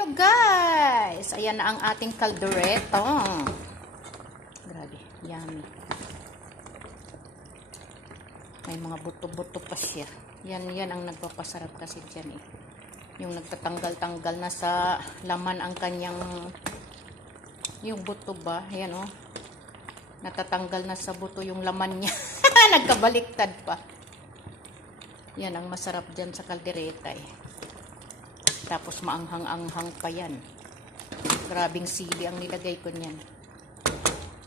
Hello guys! Ayan na ang ating kaldereta. Grabe, yummy. May mga buto-buto pa siya. Yan ang nagpapasarap kasi dyan eh. Yung nagtatanggal-tanggal na sa laman ang kanyang yung buto ba? Ayan oh. Natatanggal na sa buto yung laman niya. Nagkabaliktad pa. Yan ang masarap dyan sa kaldereta eh. Tapos maanghang-anghang pa yan. Grabing sili ang nilagay ko niyan.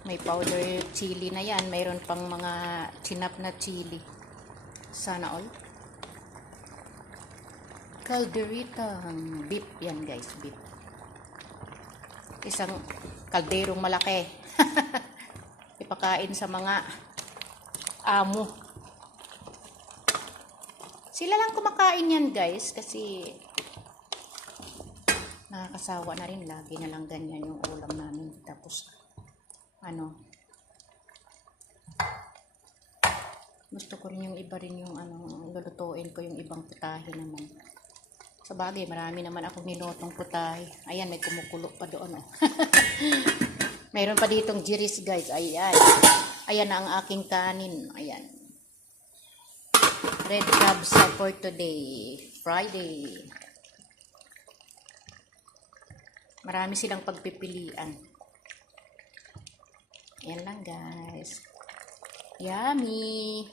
May powder chili na yan. Mayroon pang mga chinap na chili. Sana all. Calderita. Beef yan guys. Beef. Isang kalderong malaki. Ipakain sa mga amo. Sila lang kumakain yan guys. Kasi nakakasawa na rin. Lagi na lang ganyan yung ulam namin. Tapos, gusto ko rin yung iba rin yung lulutuin ko yung ibang putahe naman. Sa bagay, marami naman akong ninotong putahe. Ayan, may kumukulo pa doon. Oh. Mayroon pa ditong jiris guys. Ayan. Ayan na ang aking kanin. Ayan. Red crabs for today. Friday. Marami silang pagpipilian. Yan lang guys. Yummy!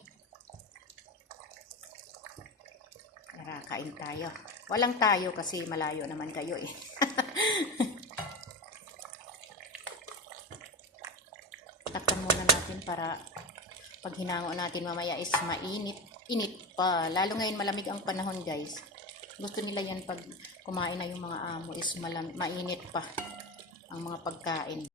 Tara, kain tayo. Walang tayo kasi malayo naman kayo eh. Takpan muna natin para pag hinango natin mamaya is mainit. Init pa. Lalo ngayon malamig ang panahon guys. Gusto nila yan pag kumain na yung mga amo is mainit pa ang mga pagkain.